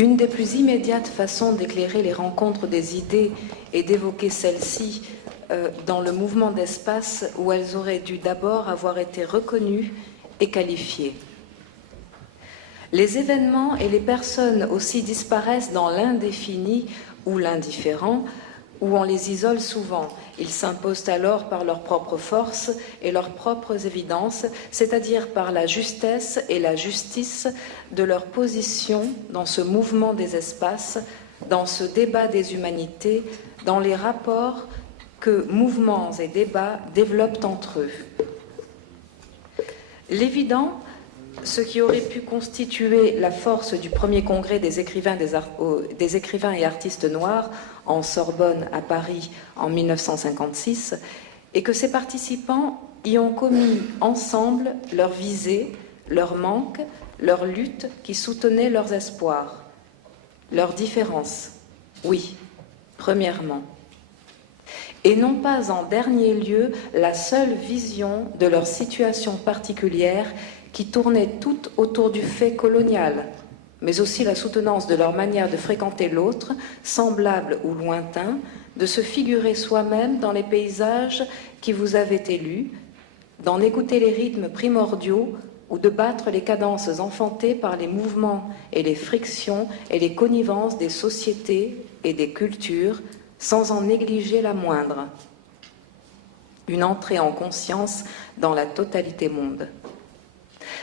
Une des plus immédiates façons d'éclairer les rencontres des idées et d'évoquer celles-ci dans le mouvement d'espace où elles auraient dû d'abord avoir été reconnues et qualifiées. Les événements et les personnes aussi disparaissent dans l'indéfini ou l'indifférent, où on les isole souvent. Ils s'imposent alors par leur propre force et leurs propres évidences, c'est-à-dire par la justesse et la justice de leur position dans ce mouvement des espaces, dans ce débat des humanités, dans les rapports que mouvements et débats développent entre eux. L'évident, ce qui aurait pu constituer la force du premier congrès des écrivains et artistes noirs en Sorbonne à Paris en 1956, est que ces participants y ont commis ensemble leurs visées, leurs manques, leurs luttes qui soutenaient leurs espoirs, leurs différences, oui, premièrement. Et non pas en dernier lieu la seule vision de leur situation particulière qui tournait tout autour du fait colonial, mais aussi la soutenance de leur manière de fréquenter l'autre, semblable ou lointain, de se figurer soi-même dans les paysages qui vous avaient élus, d'en écouter les rythmes primordiaux ou de battre les cadences enfantées par les mouvements et les frictions et les connivences des sociétés et des cultures, sans en négliger la moindre. Une entrée en conscience dans la totalité monde.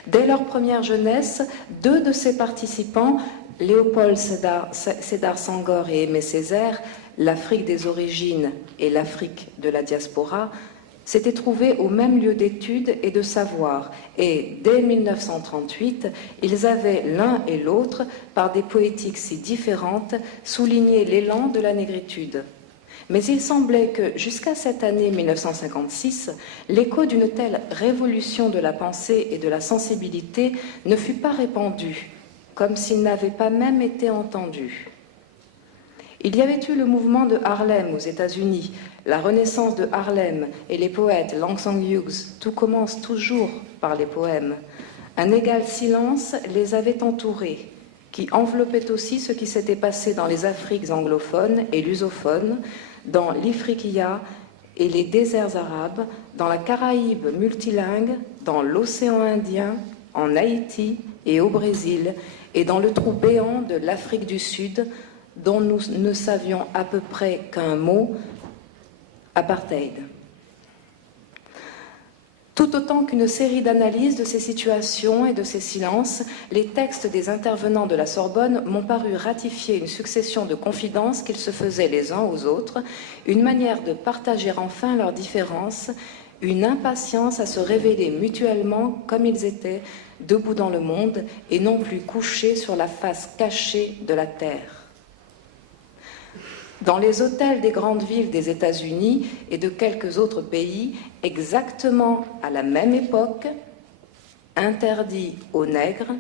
Dès leur première jeunesse, deux de ces participants, Léopold Sédar Senghor et Aimé Césaire, l'Afrique des origines et l'Afrique de la diaspora, s'étaient trouvés au même lieu d'études et de savoir, et dès 1938, ils avaient l'un et l'autre, par des poétiques si différentes, souligné l'élan de la négritude. Mais il semblait que, jusqu'à cette année 1956, l'écho d'une telle révolution de la pensée et de la sensibilité ne fut pas répandu, comme s'il n'avait pas même été entendu. Il y avait eu le mouvement de Harlem aux États-Unis, la renaissance de Harlem et les poètes Langston Hughes, tout commence toujours par les poèmes. Un égal silence les avait entourés, qui enveloppait aussi ce qui s'était passé dans les Afriques anglophones et lusophones, dans l'Ifriqiya et les déserts arabes, dans la Caraïbe multilingue, dans l'océan Indien, en Haïti et au Brésil, et dans le trou béant de l'Afrique du Sud, dont nous ne savions à peu près qu'un mot, apartheid. Tout autant qu'une série d'analyses de ces situations et de ces silences, les textes des intervenants de la Sorbonne m'ont paru ratifier une succession de confidences qu'ils se faisaient les uns aux autres, une manière de partager enfin leurs différences, une impatience à se révéler mutuellement comme ils étaient, debout dans le monde et non plus couchés sur la face cachée de la terre. Dans les hôtels des grandes villes des États-Unis et de quelques autres pays, exactement à la même époque, interdit aux nègres,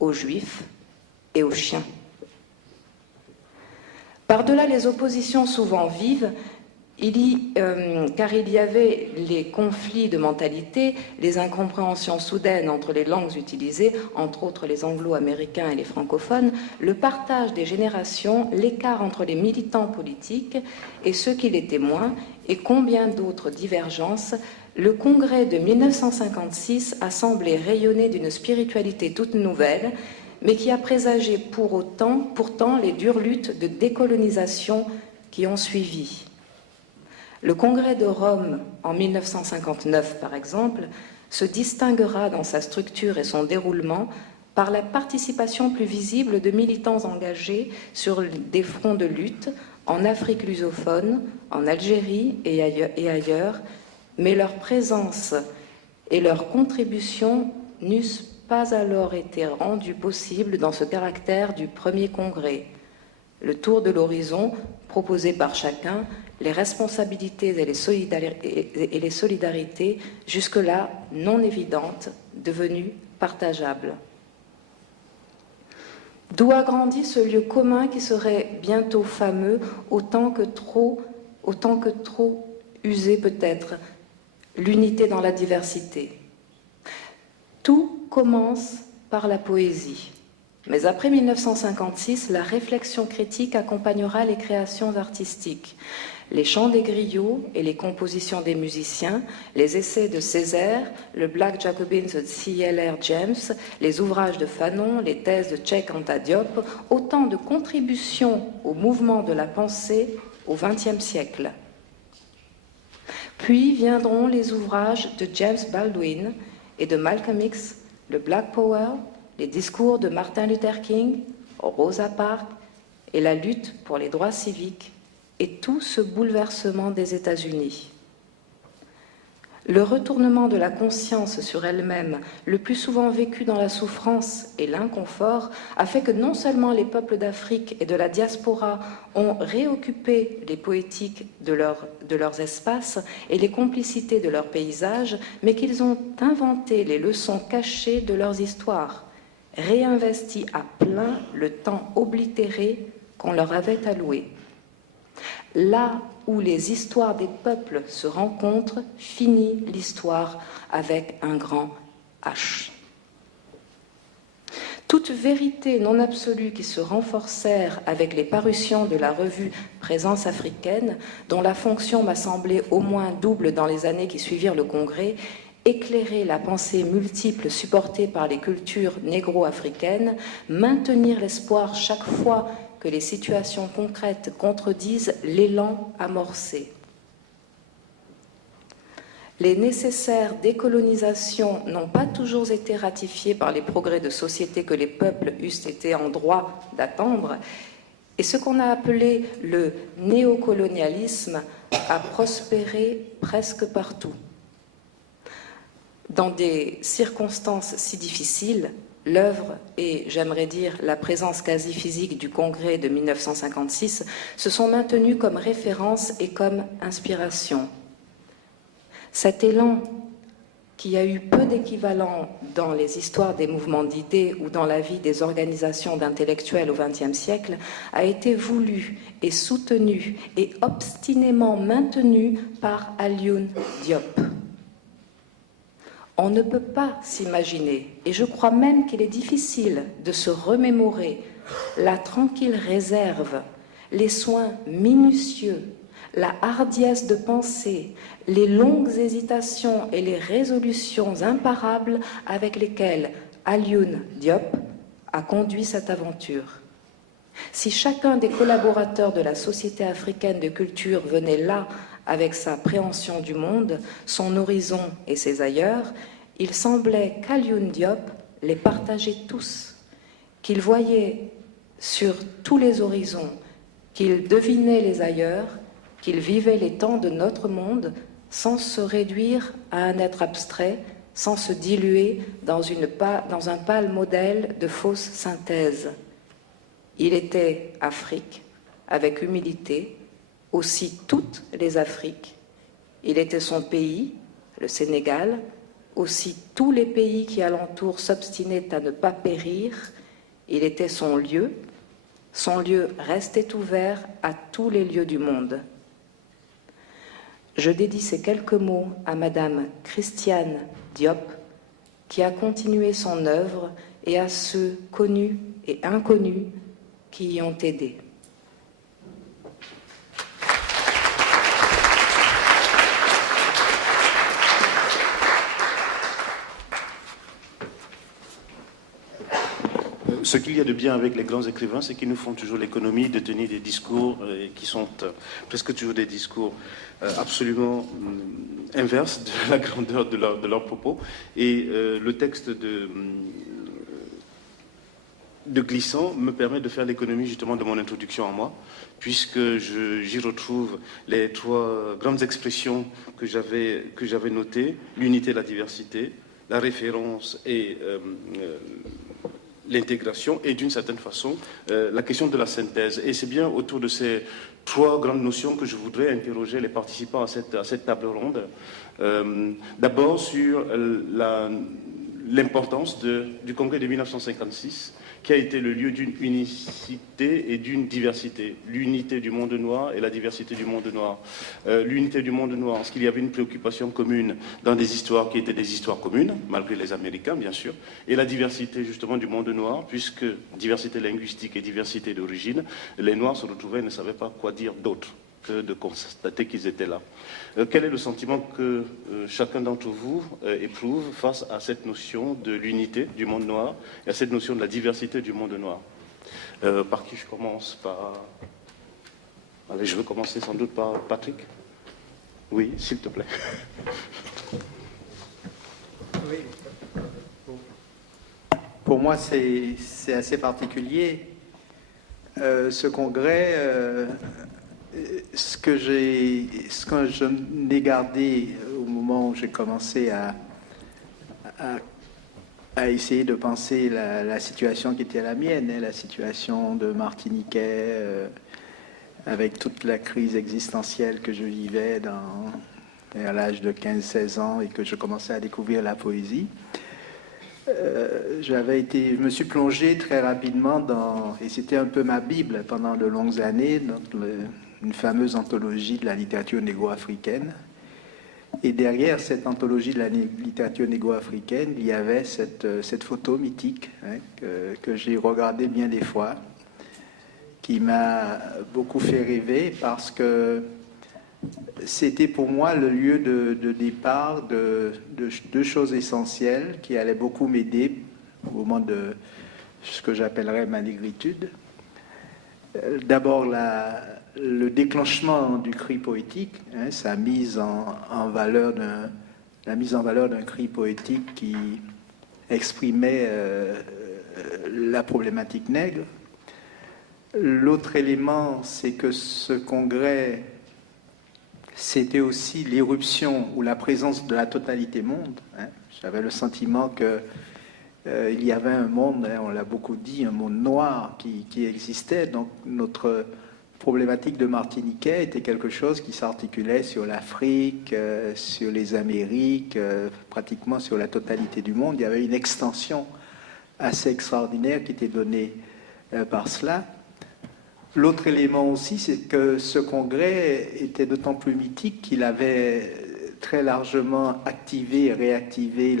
aux juifs et aux chiens. Par-delà les oppositions souvent vives, car il y avait les conflits de mentalité, les incompréhensions soudaines entre les langues utilisées, entre autres les anglo-américains et les francophones, le partage des générations, l'écart entre les militants politiques et ceux qui l'étaient moins, et combien d'autres divergences, le congrès de 1956 a semblé rayonner d'une spiritualité toute nouvelle, mais qui a présagé pourtant les dures luttes de décolonisation qui ont suivi. Le congrès de Rome en 1959, par exemple, se distinguera dans sa structure et son déroulement par la participation plus visible de militants engagés sur des fronts de lutte en Afrique lusophone, en Algérie et ailleurs, mais leur présence et leur contribution n'eussent pas alors été rendues possibles dans ce caractère du premier congrès. Le tour de l'horizon proposé par chacun, les responsabilités et les solidarités, jusque-là non évidentes, devenues partageables. D'où a grandi ce lieu commun qui serait bientôt fameux, autant que trop usé peut-être, l'unité dans la diversité. Tout commence par la poésie. Mais après 1956, la réflexion critique accompagnera les créations artistiques. Les chants des griots et les compositions des musiciens, les essais de Césaire, le Black Jacobins de C.L.R. James, les ouvrages de Fanon, les thèses de Cheikh Anta Diop, autant de contributions au mouvement de la pensée au XXe siècle. Puis viendront les ouvrages de James Baldwin et de Malcolm X, le Black Power, les discours de Martin Luther King, Rosa Parks et la lutte pour les droits civiques et tout ce bouleversement des États-Unis. Le retournement de la conscience sur elle-même, le plus souvent vécu dans la souffrance et l'inconfort, a fait que non seulement les peuples d'Afrique et de la diaspora ont réoccupé les poétiques de leurs espaces et les complicités de leurs paysages, mais qu'ils ont inventé les leçons cachées de leurs histoires, réinvesti à plein le temps oblitéré qu'on leur avait alloué. Là où les histoires des peuples se rencontrent, finit l'histoire avec un grand H. Toute vérité non absolue qui se renforcèrent avec les parutions de la revue Présence africaine, dont la fonction m'a semblé au moins double dans les années qui suivirent le Congrès, éclairer la pensée multiple supportée par les cultures négro-africaines, maintenir l'espoir chaque fois que les situations concrètes contredisent l'élan amorcé. Les nécessaires décolonisations n'ont pas toujours été ratifiées par les progrès de société que les peuples eussent été en droit d'attendre, et ce qu'on a appelé le néocolonialisme a prospéré presque partout. Dans des circonstances si difficiles, l'œuvre et, j'aimerais dire, la présence quasi physique du Congrès de 1956 se sont maintenues comme référence et comme inspiration. Cet élan, qui a eu peu d'équivalent dans les histoires des mouvements d'idées ou dans la vie des organisations d'intellectuels au XXe siècle, a été voulu et soutenu et obstinément maintenu par Alioune Diop. On ne peut pas s'imaginer, et je crois même qu'il est difficile de se remémorer la tranquille réserve, les soins minutieux, la hardiesse de penser, les longues hésitations et les résolutions imparables avec lesquelles Alioune Diop a conduit cette aventure. Si chacun des collaborateurs de la Société africaine de culture venait là avec sa préhension du monde, son horizon et ses ailleurs, il semblait qu'Alioune Diop les partageait tous, qu'il voyait sur tous les horizons, qu'il devinait les ailleurs, qu'il vivait les temps de notre monde sans se réduire à un être abstrait, sans se diluer dans un pâle modèle de fausse synthèse. Il était Afrique, avec humilité, aussi toutes les Afriques. Il était son pays, le Sénégal, aussi tous les pays qui alentour s'obstinaient à ne pas périr. Il était son lieu restait ouvert à tous les lieux du monde. Je dédie ces quelques mots à Madame Christiane Diop, qui a continué son œuvre, et à ceux connus et inconnus qui y ont aidé. Ce qu'il y a de bien avec les grands écrivains, c'est qu'ils nous font toujours l'économie de tenir des discours qui sont presque toujours des discours absolument inverses de la grandeur de leurs propos. Et le texte de Glissant me permet de faire l'économie justement de mon introduction à moi, puisque j'y retrouve les trois grandes expressions que j'avais notées: l'unité, la diversité, la référence et l'intégration, et d'une certaine façon la question de la synthèse. Et c'est bien autour de ces trois grandes notions que je voudrais interroger les participants à cette table ronde. D'abord sur l'importance du Congrès de 1956, qui a été le lieu d'une unicité et d'une diversité. L'unité du monde noir et la diversité du monde noir. L'unité du monde noir, parce qu'il y avait une préoccupation commune dans des histoires qui étaient des histoires communes, malgré les Américains, bien sûr, et la diversité, justement, du monde noir, puisque diversité linguistique et diversité d'origine, les Noirs se retrouvaient et ne savaient pas quoi dire d'autre que de constater qu'ils étaient là. Quel est le sentiment que chacun d'entre vous éprouve face à cette notion de l'unité du monde noir et à cette notion de la diversité du monde noir? Par qui je commence? Allez, je vais commencer sans doute par Patrick. Oui, s'il te plaît. Oui. Pour moi, c'est assez particulier. Ce congrès... ce que je n'ai gardé au moment où j'ai commencé à essayer de penser la situation qui était la mienne, la situation de Martiniquais, avec toute la crise existentielle que je vivais à l'âge de 15-16 ans et que je commençais à découvrir la poésie. Je me suis plongé très rapidement et c'était un peu ma Bible pendant de longues années, une fameuse anthologie de la littérature négro-africaine. Et derrière cette anthologie de la littérature négro-africaine, il y avait cette photo mythique que j'ai regardée bien des fois, qui m'a beaucoup fait rêver parce que c'était pour moi le lieu de départ de deux choses essentielles qui allaient beaucoup m'aider au moment de ce que j'appellerais ma négritude. D'abord, le déclenchement du cri poétique, la mise en valeur d'un cri poétique qui exprimait la problématique nègre. L'autre élément, c'est que ce congrès, c'était aussi l'éruption ou la présence de la totalité monde. J'avais le sentiment que il y avait un monde, on l'a beaucoup dit, un monde noir qui existait. Donc notre problématique de Martiniquais était quelque chose qui s'articulait sur l'Afrique, sur les Amériques, pratiquement sur la totalité du monde. Il y avait une extension assez extraordinaire qui était donnée par cela. L'autre élément aussi, c'est que ce congrès était d'autant plus mythique qu'il avait très largement activé et réactivé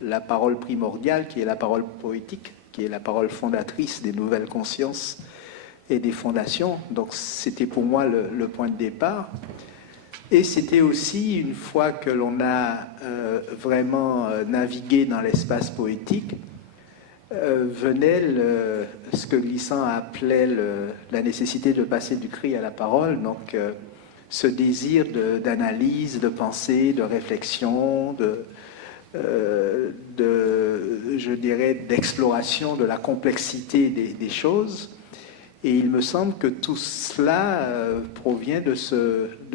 la parole primordiale, qui est la parole poétique, qui est la parole fondatrice des nouvelles consciences et des fondations. Donc c'était pour moi le point de départ. Et c'était aussi, une fois que l'on a vraiment navigué dans l'espace poétique, venait ce que Glissant appelait la nécessité de passer du cri à la parole, donc ce désir d'analyse, de pensée, de réflexion, je dirais, d'exploration de la complexité des choses. Et il me semble que tout cela provient de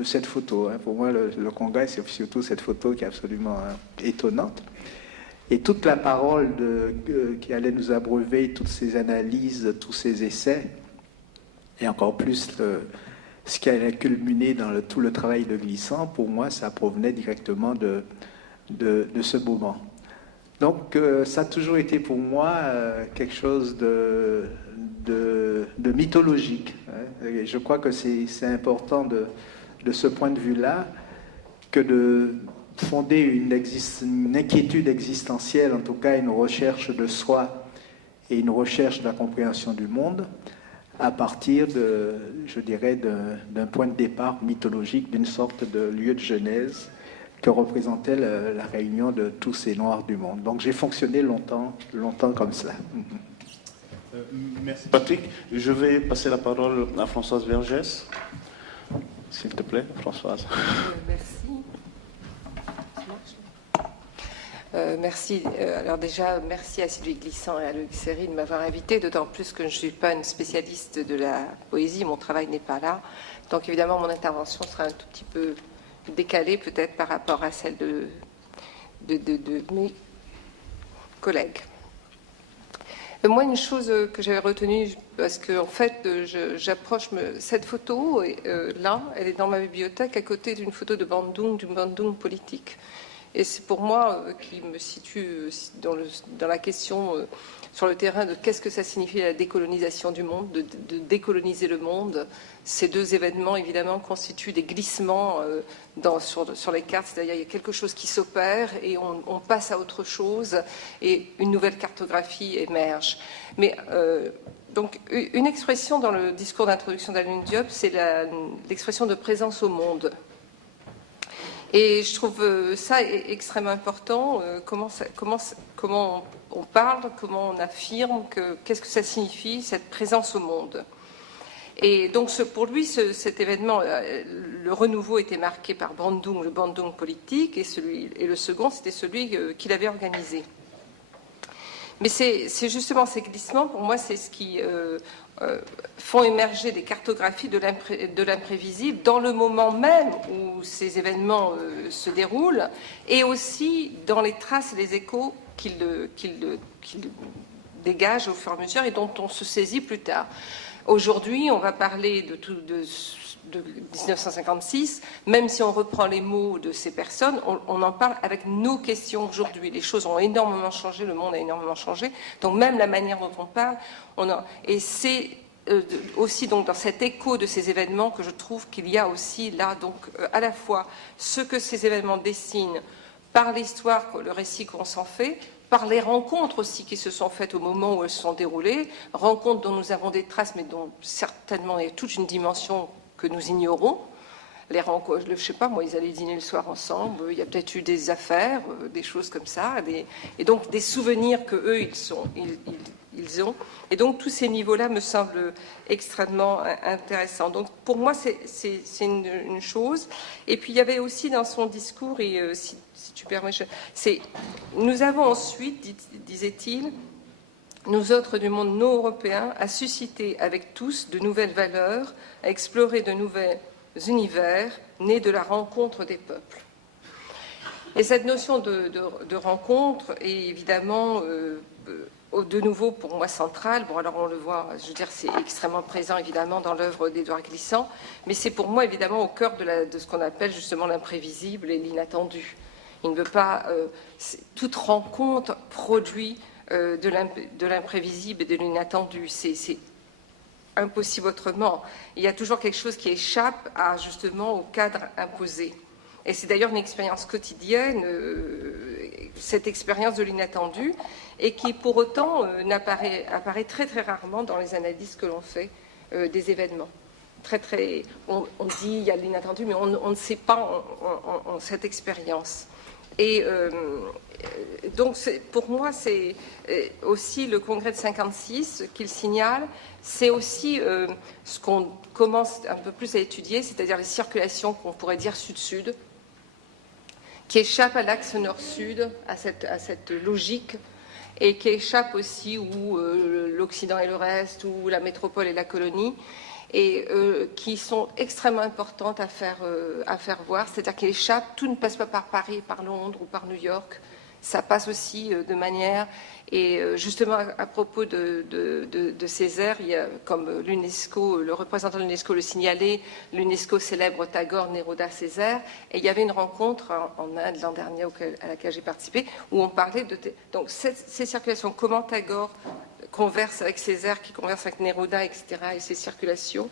cette photo. Pour moi, le congrès, c'est surtout cette photo qui est absolument étonnante. Et toute la parole qui allait nous abreuver, toutes ces analyses, tous ces essais, et encore plus ce qui allait culminer dans tout le travail de Glissant, pour moi, ça provenait directement de ce moment. Donc, ça a toujours été pour moi quelque chose de mythologique. Et je crois que c'est important de ce point de vue-là que de fonder une inquiétude existentielle, en tout cas une recherche de soi et une recherche de la compréhension du monde à partir je dirais, d'un point de départ mythologique, d'une sorte de lieu de genèse que représentait la réunion de tous ces Noirs du monde. Donc j'ai fonctionné longtemps comme cela. Merci Patrick. Je vais passer la parole à Françoise Vergès. S'il te plaît, Françoise. Merci. Merci. Alors déjà, merci à Sylvie Glissant et à Loïc Serry de m'avoir invité, d'autant plus que je ne suis pas une spécialiste de la poésie, mon travail n'est pas là. Donc évidemment, mon intervention sera un tout petit peu décalée peut-être par rapport à celle de mes collègues. Moi, une chose que j'avais retenue, parce que en fait, j'approche cette photo, là, elle est dans ma bibliothèque à côté d'une photo de Bandung, d'une Bandung politique. Et c'est pour moi qui me situe dans la question sur le terrain de qu'est-ce que ça signifie la décolonisation du monde, de décoloniser le monde. Ces deux événements, évidemment, constituent des glissements sur les cartes, c'est-à-dire il y a quelque chose qui s'opère et on passe à autre chose et une nouvelle cartographie émerge. Mais donc une expression dans le discours d'introduction d'Alioune Diop, c'est l'expression de présence au monde. Et je trouve ça extrêmement important, comment on parle, comment on affirme, qu'est-ce que ça signifie, cette présence au monde. Et donc pour lui, cet événement, le renouveau était marqué par Bandung, le Bandung politique, et le second, c'était celui qu'il avait organisé. Mais c'est justement ces glissements, pour moi, c'est ce qui font émerger des cartographies de l'imprévisible dans le moment même où ces événements se déroulent, et aussi dans les traces et les échos qu'ils dégagent au fur et à mesure et dont on se saisit plus tard. Aujourd'hui, on va parler de 1956, même si on reprend les mots de ces personnes, on en parle avec nos questions aujourd'hui. Les choses ont énormément changé, le monde a énormément changé, donc même la manière dont on parle, et c'est aussi donc dans cet écho de ces événements que je trouve qu'il y a aussi là donc à la fois ce que ces événements dessinent par l'histoire, le récit qu'on s'en fait, par les rencontres aussi qui se sont faites au moment où elles se sont déroulées, rencontres dont nous avons des traces, mais dont certainement il y a toute une dimension que nous ignorons. Les rencontres, je ne sais pas, moi, ils allaient dîner le soir ensemble, il y a peut-être eu des affaires, des choses comme ça, et donc des souvenirs qu'eux, ils ont. Et donc tous ces niveaux-là me semblent extrêmement intéressants. Donc pour moi, c'est une chose. Et puis il y avait aussi dans son discours, et si tu permets, nous avons ensuite, disait-il, nous autres du monde non européen, à susciter avec tous de nouvelles valeurs, à explorer de nouveaux univers nés de la rencontre des peuples. Et cette notion de rencontre est évidemment de nouveau pour moi centrale. Bon, alors on le voit, je veux dire, c'est extrêmement présent évidemment dans l'œuvre d'Édouard Glissant, mais c'est pour moi évidemment au cœur de ce qu'on appelle justement l'imprévisible et l'inattendu. Il ne veut pas... toute rencontre produit de l'imprévisible et de l'inattendu. C'est impossible autrement. Il y a toujours quelque chose qui échappe justement au cadre imposé. Et c'est d'ailleurs une expérience quotidienne, cette expérience de l'inattendu, et qui pour autant apparaît très très rarement dans les analyses que l'on fait des événements. On dit il y a l'inattendu, mais on ne sait pas cette expérience. Et donc, pour moi, c'est aussi le congrès de 56 qu'il signale, c'est aussi ce qu'on commence un peu plus à étudier, c'est-à-dire les circulations qu'on pourrait dire sud-sud, qui échappent à l'axe nord-sud, à cette logique, et qui échappent aussi où l'Occident et le reste, où la métropole et la colonie, et qui sont extrêmement importantes à faire voir, c'est-à-dire qu'elles échappent, tout ne passe pas par Paris, par Londres ou par New York, ça passe aussi de manière, et justement à propos de Césaire, il y a, comme l'UNESCO, le représentant de l'UNESCO le signalait, l'UNESCO célèbre Tagore, Neruda, Césaire, et il y avait une rencontre en Inde l'an dernier à laquelle j'ai participé, où on parlait donc ces circulations, comment Tagore converse avec Césaire, qui converse avec Neruda, etc., et ces circulations,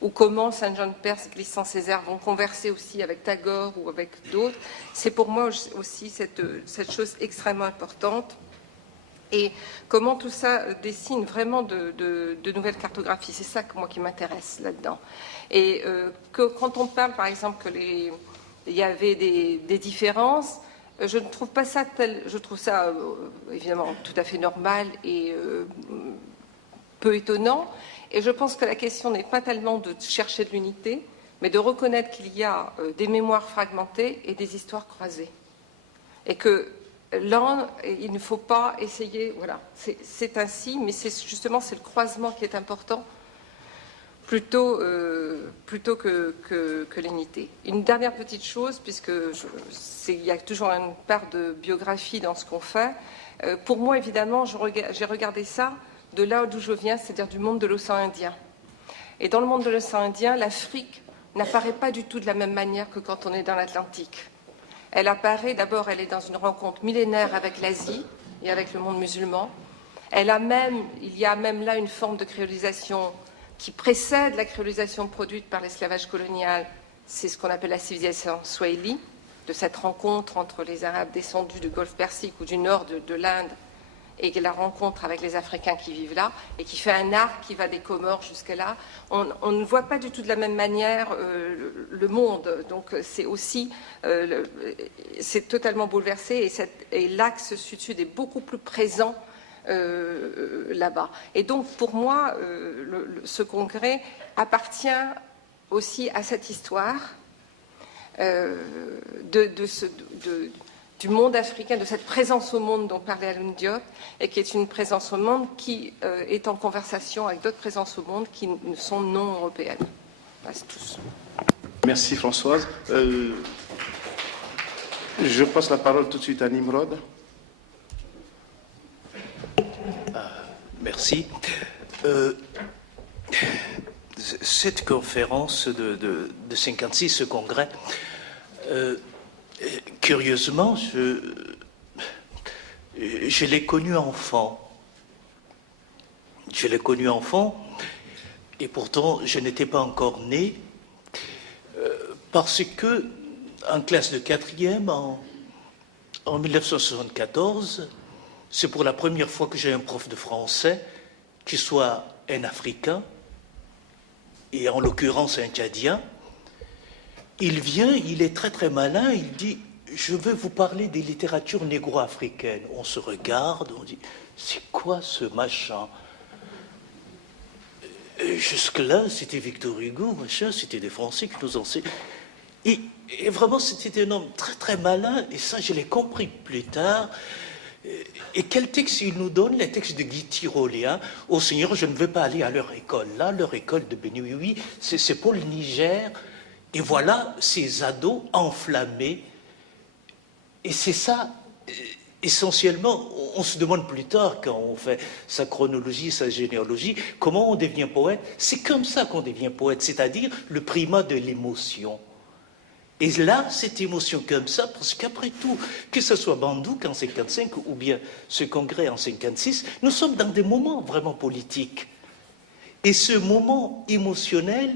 ou comment Saint John Perse, Glissant, Césaire vont converser aussi avec Tagore ou avec d'autres. C'est pour moi aussi cette chose extrêmement importante. Et comment tout ça dessine vraiment de nouvelles cartographies. C'est ça moi qui m'intéresse là-dedans. Et quand on parle, par exemple, qu'il y avait des différences, je ne trouve pas ça je trouve ça évidemment tout à fait normal et peu étonnant. Et je pense que la question n'est pas tellement de chercher de l'unité, mais de reconnaître qu'il y a des mémoires fragmentées et des histoires croisées. Et que là, il ne faut pas essayer, voilà, c'est ainsi, mais justement c'est le croisement qui est important, plutôt que l'unité. Une dernière petite chose, puisque il y a toujours une part de biographie dans ce qu'on fait. Pour moi, évidemment, j'ai regardé ça de là d'où je viens, c'est-à-dire du monde de l'océan Indien. Et dans le monde de l'océan Indien, l'Afrique n'apparaît pas du tout de la même manière que quand on est dans l'Atlantique. Elle apparaît, d'abord, elle est dans une rencontre millénaire avec l'Asie et avec le monde musulman. Il y a même là une forme de créolisation qui précède la créolisation produite par l'esclavage colonial. C'est ce qu'on appelle la civilisation swahili, de cette rencontre entre les Arabes descendus du Golfe Persique ou du nord de l'Inde et la rencontre avec les Africains qui vivent là, et qui fait un arc qui va des Comores jusque là. On ne voit pas du tout de la même manière le monde, donc c'est aussi, c'est totalement bouleversé, et l'axe sud-sud est beaucoup plus présent là-bas. Et donc pour moi, ce congrès appartient aussi à cette histoire du monde africain, de cette présence au monde dont parlait Alioune Diop, et qui est une présence au monde qui est en conversation avec d'autres présences au monde qui sont non européennes. C'est tout. Merci Françoise. Je passe la parole tout de suite à Nimrod. Merci. Cette conférence de 56, ce congrès, curieusement, je l'ai connu enfant. Je l'ai connu enfant, et pourtant je n'étais pas encore né, parce que en classe de 4e, en 1974, c'est pour la première fois que j'ai un prof de français qui soit un Africain, et en l'occurrence un Tchadien. Il vient, il est très très malin, il dit « Je veux vous parler des littératures négro-africaines ». On se regarde, on dit « C'est quoi ce machin ?» Jusque-là, c'était Victor Hugo, machin, c'était des Français qui nous enseignaient. Et vraiment, c'était un homme très très malin, et ça je l'ai compris plus tard. Et quel texte il nous donne? Les textes de Guy Tyrolien. Oh Seigneur, je ne veux pas aller à leur école. Là, leur école de Benioui, c'est pour le Niger. Et voilà ces ados enflammés. Et c'est ça, essentiellement, on se demande plus tard, quand on fait sa chronologie, sa généalogie, comment on devient poète. C'est comme ça qu'on devient poète, c'est-à-dire le primat de l'émotion. Et là, cette émotion comme ça, parce qu'après tout, que ce soit Bandouk en 55 ou bien ce congrès en 56, nous sommes dans des moments vraiment politiques. Et ce moment émotionnel,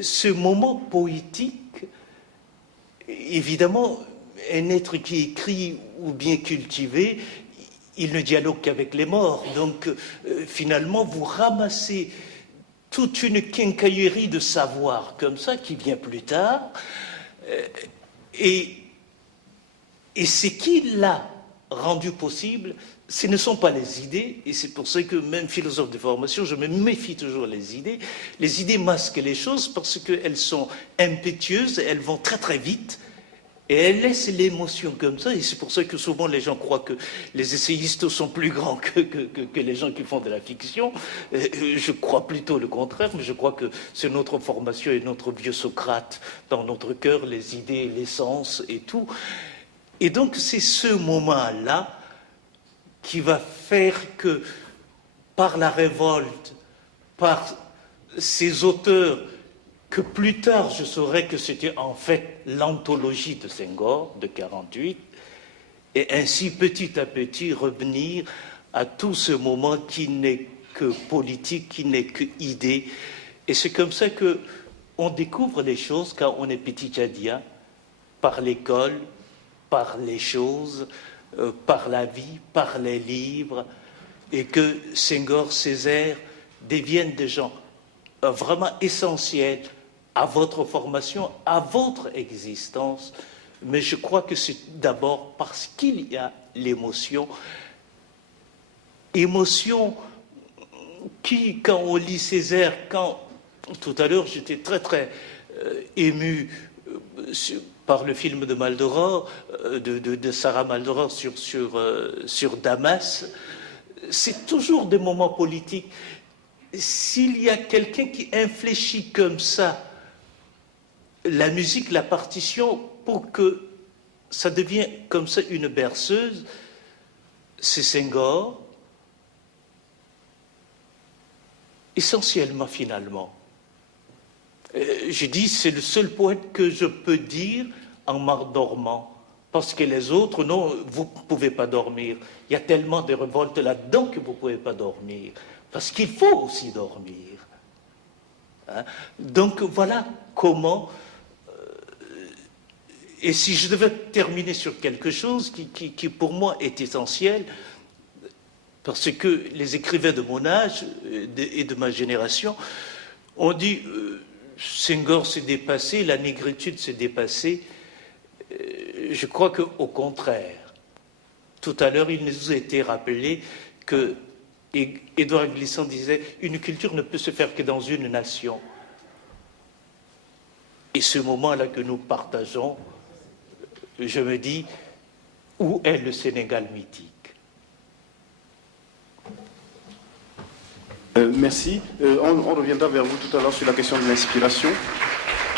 ce moment poétique, évidemment, un être qui écrit ou bien cultivé, il ne dialogue qu'avec les morts. Donc, finalement, vous ramassez toute une quincaillerie de savoir comme ça, qui vient plus tard. Et ce qui l'a rendu possible, ce ne sont pas les idées, et c'est pour ça que même philosophe de formation, je me méfie toujours des idées. Les idées masquent les choses parce qu'elles sont impétueuses, elles vont très très vite, et elles laissent l'émotion comme ça, et c'est pour ça que souvent les gens croient que les essayistes sont plus grands que les gens qui font de la fiction. Je crois plutôt le contraire, mais je crois que c'est notre formation et notre vieux Socrate dans notre cœur, les idées, l'essence et tout. Et donc c'est ce moment-là qui va faire que, par la révolte, par ces auteurs, que plus tard je saurais que c'était en fait l'anthologie de Senghor de 48, et ainsi petit à petit revenir à tout ce moment qui n'est que politique, qui n'est que idée. Et c'est comme ça que on découvre les choses quand on est petit Tchadien, par l'école, par les choses, par la vie, par les livres, et que Senghor, Césaire deviennent des gens vraiment essentiels à votre formation, à votre existence. Mais je crois que c'est d'abord parce qu'il y a l'émotion. Émotion qui, quand on lit Césaire, tout à l'heure j'étais très très ému par le film de Maldoror, de Sarah Maldoror sur Damas, c'est toujours des moments politiques. S'il y a quelqu'un qui infléchit comme ça la musique, la partition, pour que ça devienne comme ça une berceuse, c'est Senghor, essentiellement finalement. Je dis, c'est le seul poète que je peux dire en m'endormant. Parce que les autres, non, vous ne pouvez pas dormir. Il y a tellement de révoltes là-dedans que vous ne pouvez pas dormir. Parce qu'il faut aussi dormir. Hein? Donc voilà comment... et si je devais terminer sur quelque chose qui pour moi est essentiel, parce que les écrivains de mon âge et de ma génération ont dit Senghor s'est dépassé, la négritude s'est dépassée. Je crois qu'au contraire, tout à l'heure, il nous a été rappelé que Édouard Glissant disait « Une culture ne peut se faire que dans une nation ». Et ce moment-là que nous partageons, je me dis « Où est le Sénégal mythique ?» Merci. On reviendra vers vous tout à l'heure sur la question de l'inspiration.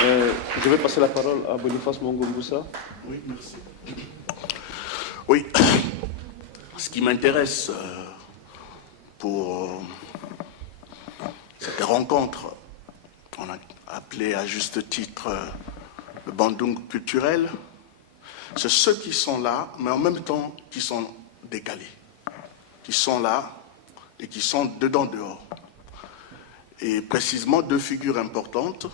Je vais passer la parole à Boniface Mongombusa. Oui, merci. Oui, ce qui m'intéresse pour cette rencontre, on a appelé à juste titre le bandung culturel, c'est ceux qui sont là, mais en même temps qui sont décalés, qui sont là et qui sont dedans dehors. Et précisément deux figures importantes,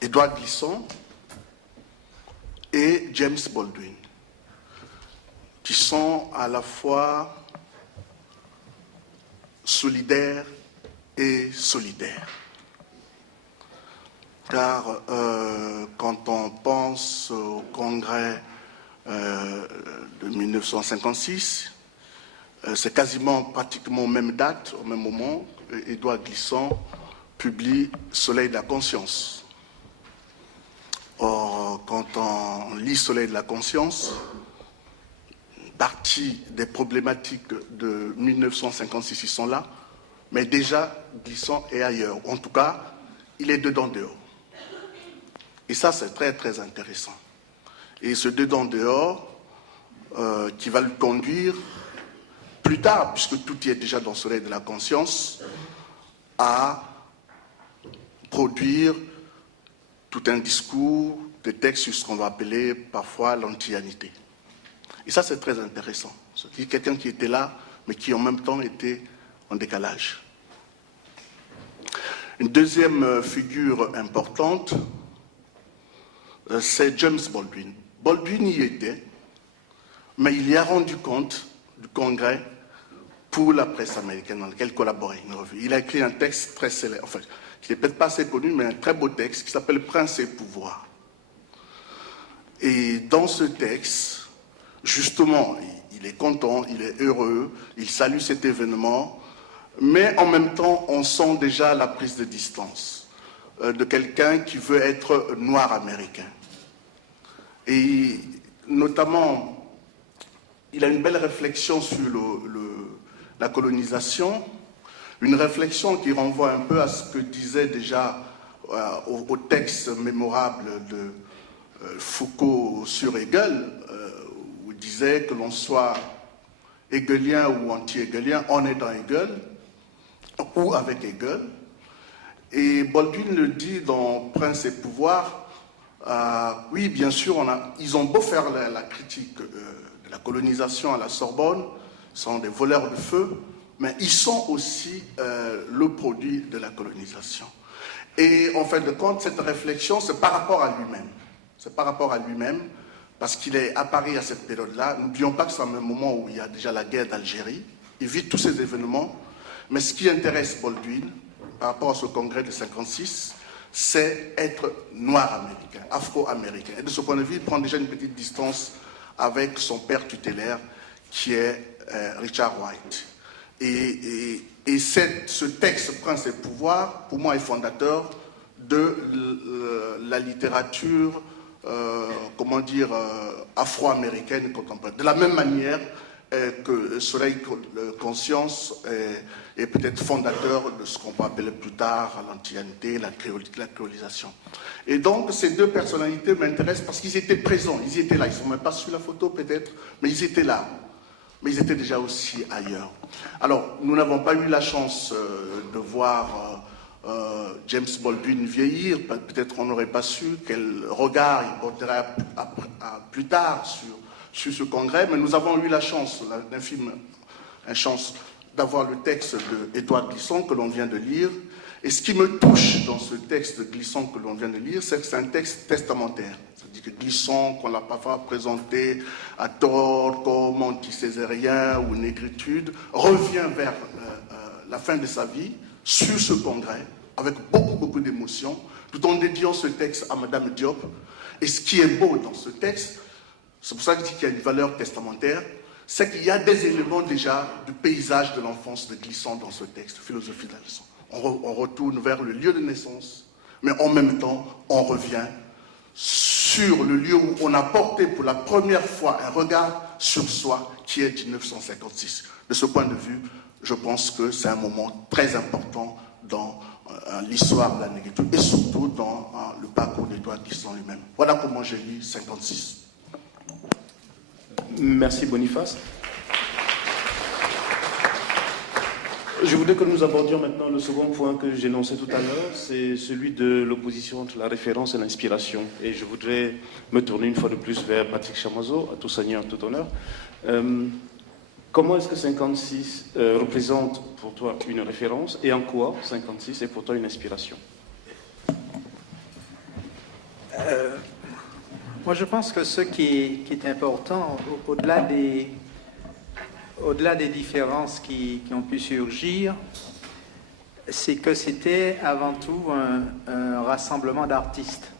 Édouard Glissant et James Baldwin, qui sont à la fois solidaires et solidaires. Car quand on pense au congrès de 1956, c'est quasiment pratiquement aux mêmes dates, au même moment, Édouard Glissant publie Soleil de la conscience. Or, quand on lit Soleil de la conscience, une partie des problématiques de 1956 ils sont là, mais déjà Glissant est ailleurs. En tout cas, il est dedans dehors. Et ça, c'est très très intéressant. Et ce dedans dehors qui va le conduire plus tard, puisque tout y est déjà dans le Soleil de la conscience, à produire tout un discours, des textes sur ce qu'on va appeler parfois l'antianité. Et ça, c'est très intéressant. C'est quelqu'un qui était là, mais qui en même temps était en décalage. Une deuxième figure importante, c'est James Baldwin. Baldwin y était, mais il y a rendu compte du Congrès pour la presse américaine dans laquelle il collaborait, une revue. Il a écrit un texte très célèbre, enfin, qui n'est peut-être pas assez connu, mais un très beau texte qui s'appelle « Prince et pouvoir ». Et dans ce texte, justement, il est content, il est heureux, il salue cet événement, mais en même temps, on sent déjà la prise de distance de quelqu'un qui veut être noir américain. Et notamment, il a une belle réflexion sur la colonisation, une réflexion qui renvoie un peu à ce que disait déjà au texte mémorable de Foucault sur Hegel, où il disait que l'on soit hegelien ou anti-hegelien, on est dans Hegel, ou avec Hegel. Et Baldwin le dit dans Prince et pouvoir, oui, bien sûr, ils ont beau faire la critique de la colonisation à la Sorbonne, ils sont des voleurs de feu, mais ils sont aussi le produit de la colonisation. Et en fin de compte, cette réflexion, c'est par rapport à lui-même. C'est par rapport à lui-même, parce qu'il est à Paris à cette période-là. N'oublions pas que c'est un moment où il y a déjà la guerre d'Algérie. Il vit tous ces événements. Mais ce qui intéresse Baldwin, par rapport à ce congrès de 1956, c'est être noir américain, afro-américain. Et de ce point de vue, il prend déjà une petite distance avec son père tutélaire, qui est Richard White. Et ce texte, Prince et pouvoir, pour moi, est fondateur de la littérature, afro-américaine contemporaine. De la même manière que Soleil de conscience est peut-être fondateur de ce qu'on peut appeler plus tard l'antianité, la créolisation. Et donc, ces deux personnalités m'intéressent parce qu'ils étaient présents, ils étaient là. Ils ne sont même pas sur la photo peut-être, mais ils étaient là. Mais ils étaient déjà aussi ailleurs. Alors, nous n'avons pas eu la chance de voir James Baldwin vieillir, peut-être on n'aurait pas su quel regard il porterait plus tard sur ce congrès, mais nous avons eu la chance, l'infime chance d'avoir le texte d'Édouard Glissant que l'on vient de lire. Et ce qui me touche dans ce texte Glissant que l'on vient de lire, c'est que c'est un texte testamentaire. C'est-à-dire que Glissant, qu'on l'a parfois présenté à tort comme anti-césarien ou négritude, revient vers la fin de sa vie sur ce congrès avec beaucoup d'émotion, tout en dédiant ce texte à Madame Diop. Et ce qui est beau dans ce texte, c'est pour ça que je dis qu'il y a une valeur testamentaire, c'est qu'il y a des éléments déjà du paysage de l'enfance de Glissant dans ce texte, Philosophie de la leçon. On retourne vers le lieu de naissance, mais en même temps, on revient sur le lieu où on a porté pour la première fois un regard sur soi, qui est 1956. De ce point de vue, je pense que c'est un moment très important dans l'histoire de la négritude et surtout dans le parcours d'Édouard Glissant lui-même. Voilà comment j'ai lu 56. Merci Boniface. Je voudrais que nous abordions maintenant le second point que j'énonçais tout à l'heure, c'est celui de l'opposition entre la référence et l'inspiration. Et je voudrais me tourner une fois de plus vers Patrick Chamoiseau, à tout seigneur, tout honneur. Comment est-ce que 56 représente pour toi une référence et en quoi 56 est pour toi une inspiration? Moi, je pense que ce qui est important, au-delà des différences qui ont pu surgir, c'est que c'était avant tout un rassemblement d'artistes.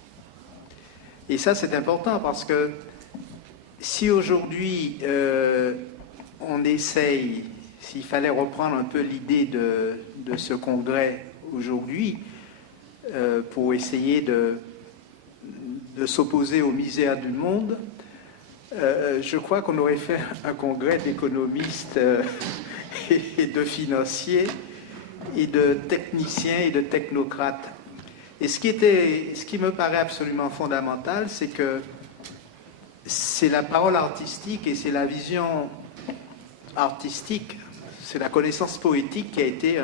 Et ça, c'est important parce que si aujourd'hui on essaye, s'il fallait reprendre un peu l'idée de ce congrès aujourd'hui, pour essayer de s'opposer aux misères du monde, je crois qu'on aurait fait un congrès d'économistes et de financiers et de techniciens et de technocrates. Et ce qui me paraît absolument fondamental, c'est que c'est la parole artistique et c'est la vision artistique, c'est la connaissance poétique qui a été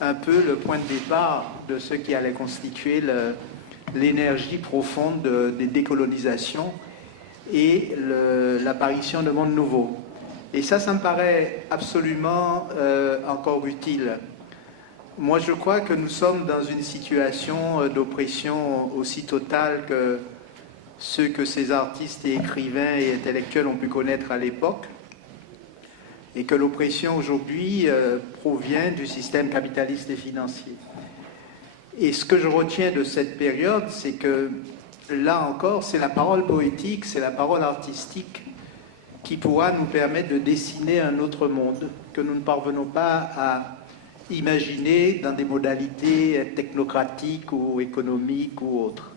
un peu le point de départ de ce qui allait constituer l'énergie profonde des décolonisations et l'apparition de mondes nouveaux. Et ça me paraît absolument encore utile. Moi, je crois que nous sommes dans une situation d'oppression aussi totale que ceux que ces artistes et écrivains et intellectuels ont pu connaître à l'époque, et que l'oppression aujourd'hui provient du système capitaliste et financier. Et ce que je retiens de cette période, c'est que là encore, c'est la parole poétique, c'est la parole artistique qui pourra nous permettre de dessiner un autre monde que nous ne parvenons pas à imaginer dans des modalités technocratiques ou économiques ou autres.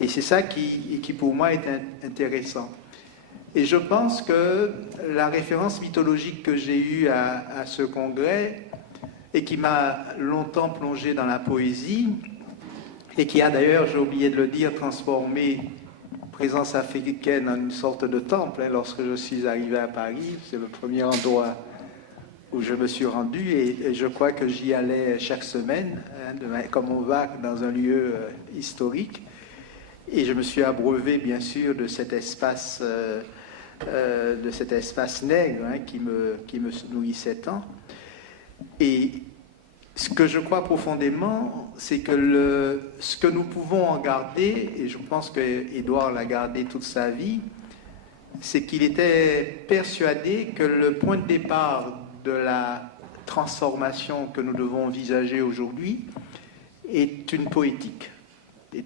Et c'est ça qui pour moi est intéressant. Et je pense que la référence mythologique que j'ai eue à ce congrès, et qui m'a longtemps plongé dans la poésie, et qui a d'ailleurs, j'ai oublié de le dire, transformé présence africaine en une sorte de temple. Lorsque je suis arrivé à Paris, c'est le premier endroit où je me suis rendu, et je crois que j'y allais chaque semaine, comme on va dans un lieu historique. Et je me suis abreuvé, bien sûr, de cet espace nègre qui me nourrissait tant. Et ce que je crois profondément, c'est que ce que nous pouvons en garder, et je pense qu'Édouard l'a gardé toute sa vie, c'est qu'il était persuadé que le point de départ de la transformation que nous devons envisager aujourd'hui est une poétique. Et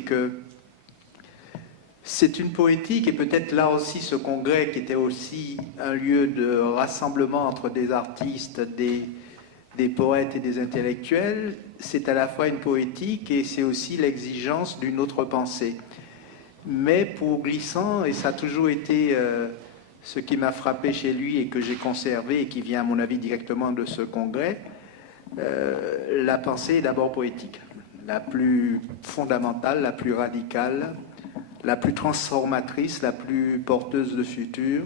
que c'est une poétique, et peut-être là aussi ce congrès qui était aussi un lieu de rassemblement entre des artistes, des poètes et des intellectuels, c'est à la fois une poétique et c'est aussi l'exigence d'une autre pensée. Mais pour Glissant, et ça a toujours été ce qui m'a frappé chez lui et que j'ai conservé et qui vient à mon avis directement de ce congrès, la pensée est d'abord poétique, la plus fondamentale, la plus radicale, la plus transformatrice, la plus porteuse de futur,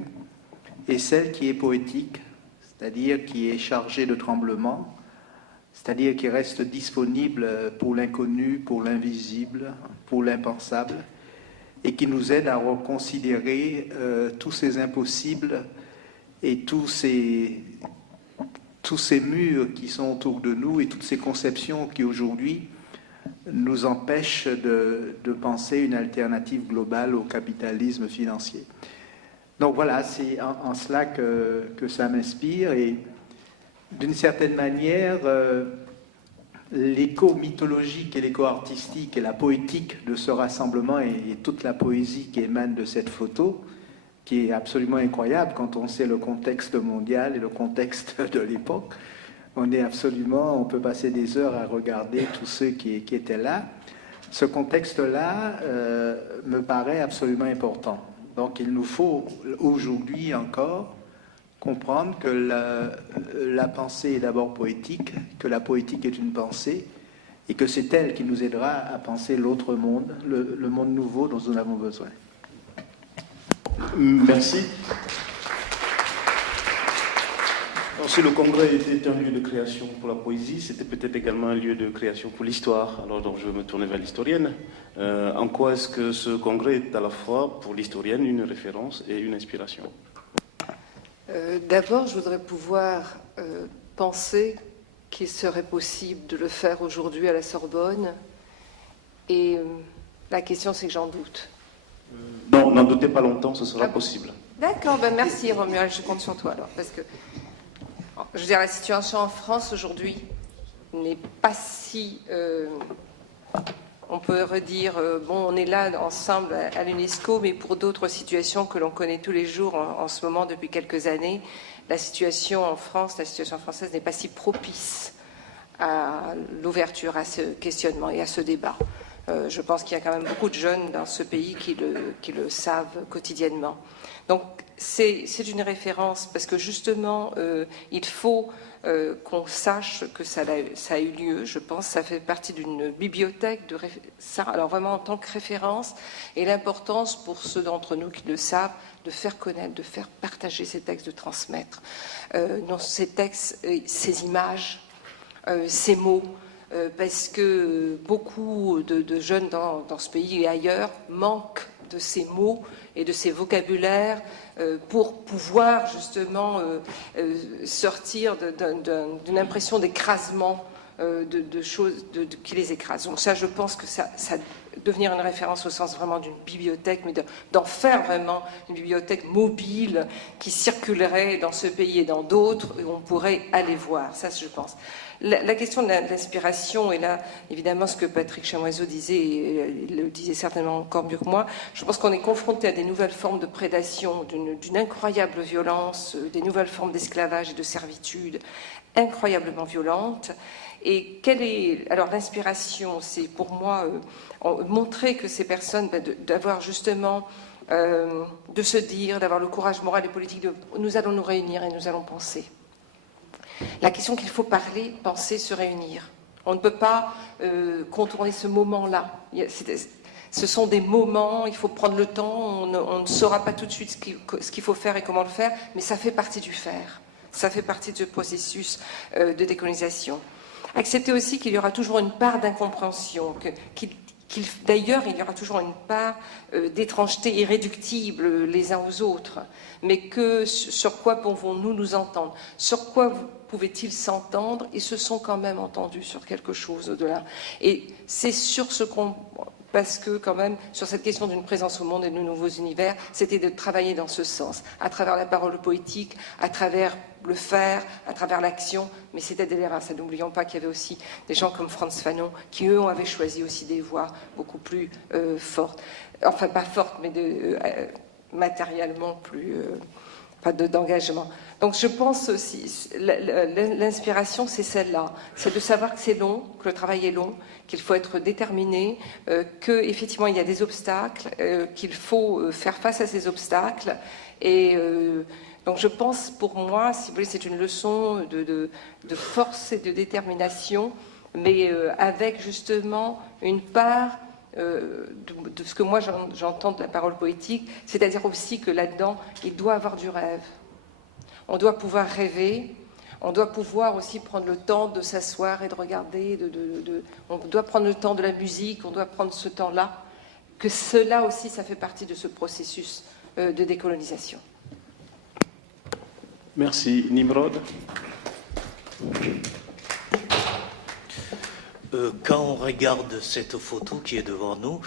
et celle qui est poétique, c'est-à-dire qui est chargée de tremblements, c'est-à-dire qui reste disponible pour l'inconnu, pour l'invisible, pour l'impensable, et qui nous aide à reconsidérer tous ces impossibles et tous ces murs qui sont autour de nous et toutes ces conceptions qui aujourd'hui nous empêchent de penser une alternative globale au capitalisme financier. Donc voilà, c'est en cela que ça m'inspire, et d'une certaine manière, l'écho mythologique et l'écho artistique et la poétique de ce rassemblement et toute la poésie qui émane de cette photo, qui est absolument incroyable quand on sait le contexte mondial et le contexte de l'époque. On peut passer des heures à regarder tous ceux qui étaient là. Ce contexte-là me paraît absolument important. Donc il nous faut aujourd'hui encore comprendre que la pensée est d'abord poétique, que la poétique est une pensée, et que c'est elle qui nous aidera à penser l'autre monde, le monde nouveau dont nous avons besoin. Merci. Alors, si le congrès était un lieu de création pour la poésie, c'était peut-être également un lieu de création pour l'histoire. Alors donc, je vais me tourner vers l'historienne. En quoi est-ce que ce congrès est à la fois pour l'historienne une référence et une inspiration? D'abord, je voudrais pouvoir penser qu'il serait possible de le faire aujourd'hui à la Sorbonne. Et la question, c'est que j'en doute. Non, n'en doutez pas longtemps, ce sera possible. D'accord, ben merci Romuald, je compte sur toi alors. Parce que, je veux dire, la situation en France aujourd'hui n'est pas si... on peut redire, bon, on est là ensemble à l'UNESCO, mais pour d'autres situations que l'on connaît tous les jours en ce moment depuis quelques années, la situation en France, la situation française n'est pas si propice à l'ouverture, à ce questionnement et à ce débat. Je pense qu'il y a quand même beaucoup de jeunes dans ce pays qui le savent quotidiennement. Donc c'est une référence parce que justement, il faut qu'on sache que ça a eu lieu. Je pense que ça fait partie d'une bibliothèque ça, alors vraiment en tant que référence, et l'importance pour ceux d'entre nous qui le savent de faire connaître, de faire partager ces textes, de transmettre dans ces textes, ces images, ces mots. Parce que beaucoup de jeunes dans ce pays et ailleurs manquent de ces mots et de ces vocabulaires pour pouvoir justement sortir d'une impression d'écrasement de choses qui les écrasent. Donc ça, je pense que ça devenir une référence au sens vraiment d'une bibliothèque, mais d'en faire vraiment une bibliothèque mobile qui circulerait dans ce pays et dans d'autres, où on pourrait aller voir. Ça, je pense. La question de l'inspiration, et là, évidemment, ce que Patrick Chamoiseau disait, et il le disait certainement encore mieux que moi, je pense qu'on est confronté à des nouvelles formes de prédation, d'une incroyable violence, des nouvelles formes d'esclavage et de servitude incroyablement violentes. Et alors l'inspiration, c'est pour moi montrer que ces personnes, d'avoir justement, de se dire, d'avoir le courage moral et politique nous allons nous réunir et nous allons penser. La question qu'il faut parler, penser, se réunir. On ne peut pas contourner ce moment-là. Ce sont des moments, il faut prendre le temps, on ne saura pas tout de suite ce qu'il faut faire et comment le faire, mais ça fait partie du faire. Ça fait partie de ce processus de décolonisation. Accepter aussi qu'il y aura toujours une part d'incompréhension, d'ailleurs, il y aura toujours une part d'étrangeté irréductible les uns aux autres, mais sur quoi pouvons-nous nous entendre? Sur quoi pouvaient-ils s'entendre? Ils se sont quand même entendus sur quelque chose au-delà. Et c'est sur ce qu'on... Parce que quand même, sur cette question d'une présence au monde et de nouveaux univers, c'était de travailler dans ce sens, à travers la parole poétique, à travers le faire, à travers l'action, mais c'était des races. N'oublions pas qu'il y avait aussi des gens comme Frantz Fanon, qui eux avaient choisi aussi des voies beaucoup plus fortes. Enfin, pas fortes, mais matériellement plus... d'engagement. Donc je pense aussi, l'inspiration c'est celle-là, c'est de savoir que c'est long, que le travail est long, qu'il faut être déterminé, qu'effectivement il y a des obstacles, qu'il faut faire face à ces obstacles. Et donc je pense pour moi, si vous voulez, c'est une leçon de force et de détermination, mais avec justement une part... de ce que moi j'entends de la parole poétique, c'est-à-dire aussi que là-dedans, il doit avoir du rêve. On doit pouvoir rêver, On doit pouvoir aussi prendre le temps de s'asseoir et de regarder, on doit prendre le temps de la musique, on doit prendre ce temps-là, que cela aussi, ça fait partie de ce processus de décolonisation. Merci. Nimrod. Quand on regarde cette photo qui est devant nous,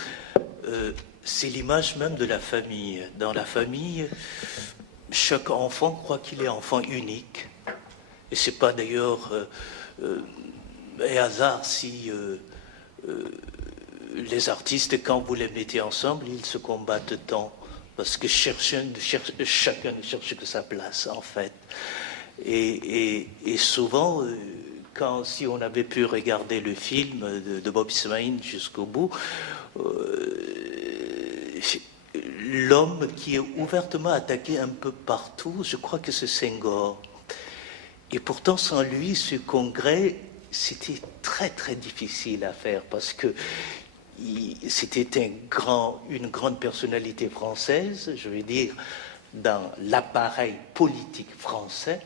c'est l'image même de la famille. Dans la famille, chaque enfant croit qu'il est enfant unique. Et c'est pas d'ailleurs un hasard si les artistes, quand vous les mettez ensemble, ils se combattent tant. Parce que chacun ne cherche que sa place, en fait. Et souvent, si on avait pu regarder le film de Bob Ismail jusqu'au bout, l'homme qui est ouvertement attaqué un peu partout, je crois que c'est Senghor. Et pourtant, sans lui, ce congrès, c'était très très difficile à faire parce que c'était une grande personnalité française, je veux dire, dans l'appareil politique français.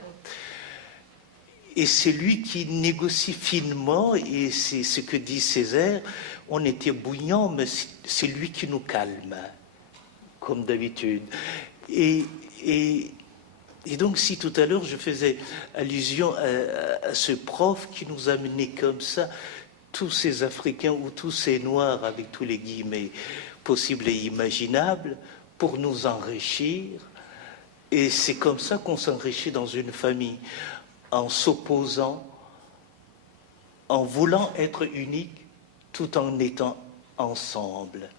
Et c'est lui qui négocie finement, et c'est ce que dit Césaire, on était bouillant, mais c'est lui qui nous calme, comme d'habitude. Et donc, si tout à l'heure je faisais allusion à ce prof qui nous a menés comme ça, tous ces Africains ou tous ces Noirs, avec tous les guillemets possibles et imaginables, pour nous enrichir. Et c'est comme ça qu'on s'enrichit dans une famille, en s'opposant, en voulant être unique, tout en étant ensemble.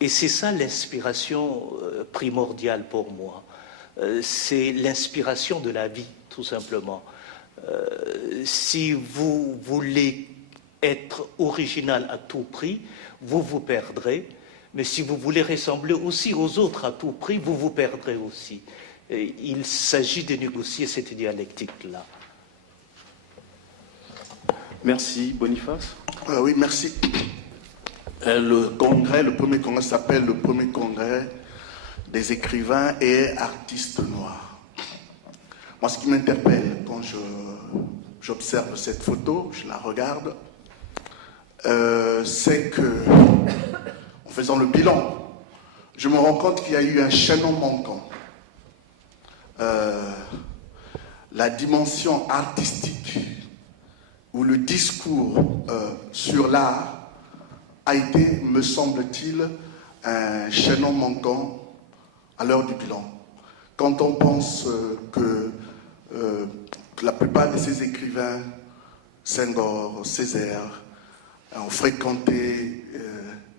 Et c'est ça l'inspiration primordiale pour moi. C'est l'inspiration de la vie, tout simplement. Si vous voulez être original à tout prix, vous vous perdrez. Mais si vous voulez ressembler aussi aux autres à tout prix, vous vous perdrez aussi. Et il s'agit de négocier cette dialectique-là. Merci. Boniface. Oui, merci. Le premier congrès s'appelle le premier congrès des écrivains et artistes noirs. Moi, ce qui m'interpelle quand j'observe cette photo, je la regarde, c'est que, en faisant le bilan, je me rends compte qu'il y a eu un chaînon manquant. La dimension artistique ou le discours sur l'art a été, me semble-t-il, un chaînon manquant à l'heure du bilan. Quand on pense que la plupart de ces écrivains, Senghor, Césaire, ont fréquenté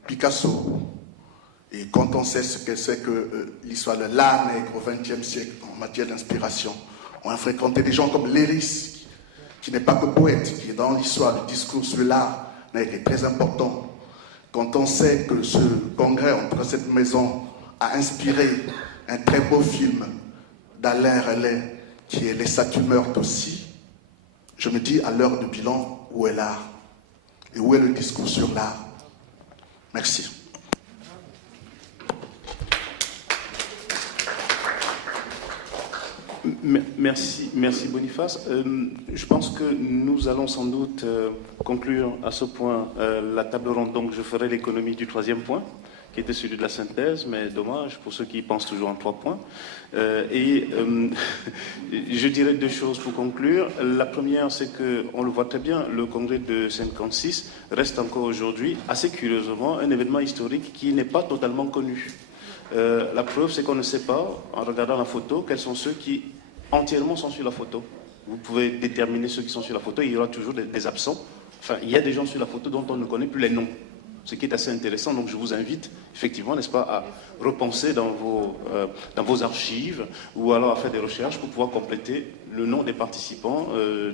Picasso, et quand on sait ce que c'est que l'histoire de l'art nègre au XXe siècle en matière d'inspiration, on a fréquenté des gens comme Léris, qui n'est pas que poète, qui est dans l'histoire du discours sur l'art nègre est très important. Quand on sait que ce congrès entre cette maison a inspiré un très beau film d'Alain Relais, qui est Les statues meurent aussi, je me dis à l'heure du bilan, où est l'art? Et où est le discours sur l'art? Merci. Merci Boniface. Je pense que nous allons sans doute conclure à ce point la table ronde. Donc je ferai l'économie du troisième point, qui était celui de la synthèse, mais dommage pour ceux qui pensent toujours en 3 points. Je dirais 2 choses pour conclure. La première, c'est qu'on le voit très bien, le congrès de 56 reste encore aujourd'hui, assez curieusement, un événement historique qui n'est pas totalement connu. La preuve, c'est qu'on ne sait pas, en regardant la photo, quels sont ceux qui entièrement sont sur la photo. Vous pouvez déterminer ceux qui sont sur la photo, il y aura toujours des absents. Enfin, il y a des gens sur la photo dont on ne connaît plus les noms, ce qui est assez intéressant. Donc je vous invite, effectivement, n'est-ce pas, à repenser dans vos archives ou alors à faire des recherches pour pouvoir compléter le nom des participants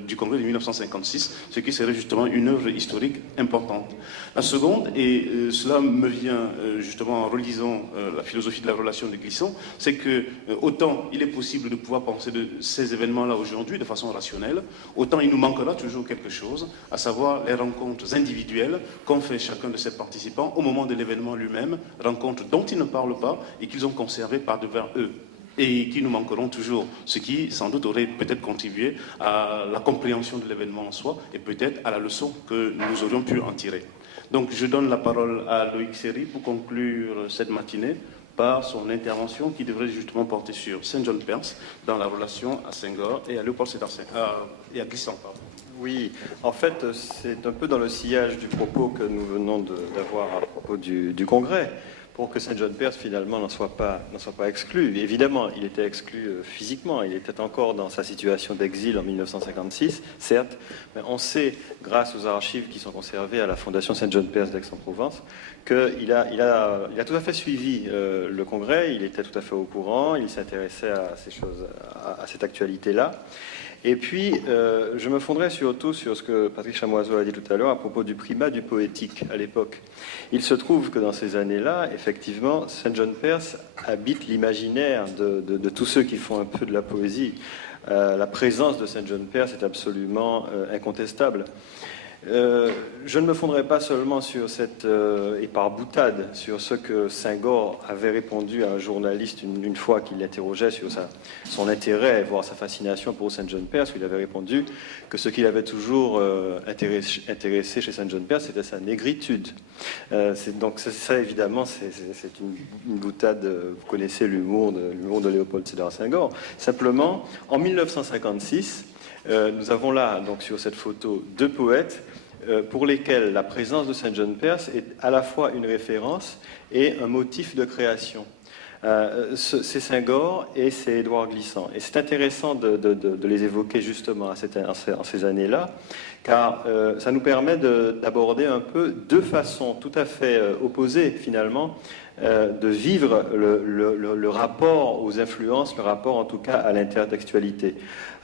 du congrès de 1956, ce qui serait justement une œuvre historique importante. La seconde, et cela me vient justement en relisant la philosophie de la relation de Glissant, c'est que autant il est possible de pouvoir penser de ces événements-là aujourd'hui de façon rationnelle, autant il nous manquera toujours quelque chose, à savoir les rencontres individuelles qu'ont fait chacun de ces participants au moment de l'événement lui-même, rencontres dont ils ne parlent pas et qu'ils ont conservées par devers eux. et qui nous manqueront toujours, ce qui sans doute aurait peut-être contribué à la compréhension de l'événement en soi et peut-être à la leçon que nous aurions pu en tirer. Donc je donne la parole à Loïc Serry pour conclure cette matinée par son intervention qui devrait justement porter sur Saint John Perse dans la relation à Senghor et à Léopold Sédar et à Glissant. Oui, en fait, c'est un peu dans le sillage du propos que nous venons d'avoir à propos du Congrès, pour que Saint John Perse, finalement, n'en soit pas exclu. Évidemment, il était exclu physiquement, il était encore dans sa situation d'exil en 1956, certes, mais on sait, grâce aux archives qui sont conservées à la Fondation Saint John Perse d'Aix-en-Provence, qu'il a tout à fait suivi le Congrès, il était tout à fait au courant, il s'intéressait à ces choses, à cette actualité-là. Et puis, je me fonderai surtout sur ce que Patrick Chamoiseau a dit tout à l'heure à propos du primat du poétique à l'époque. Il se trouve que dans ces années-là, effectivement, Saint John Perse habite l'imaginaire de tous ceux qui font un peu de la poésie. La présence de Saint John Perse est absolument incontestable. Je ne me fonderai pas seulement sur cette, et par boutade, sur ce que Senghor avait répondu à un journaliste une fois qu'il l'interrogeait sur son intérêt, voire sa fascination pour Saint John Perse, où il avait répondu que ce qui l'avait toujours intéressé chez Saint John Perse, c'était sa négritude. Donc ça, évidemment, c'est une boutade. Vous connaissez l'humour de Léopold Sédar Senghor. Simplement, en 1956, nous avons là, donc, sur cette photo, deux poètes pour lesquels la présence de Saint John Perse est à la fois une référence et un motif de création. C'est Senghor et c'est Édouard Glissant. Et c'est intéressant de les évoquer justement en ces années-là, car ça nous permet d'aborder un peu deux façons tout à fait opposées, finalement, de vivre le rapport aux influences, le rapport en tout cas à l'intertextualité.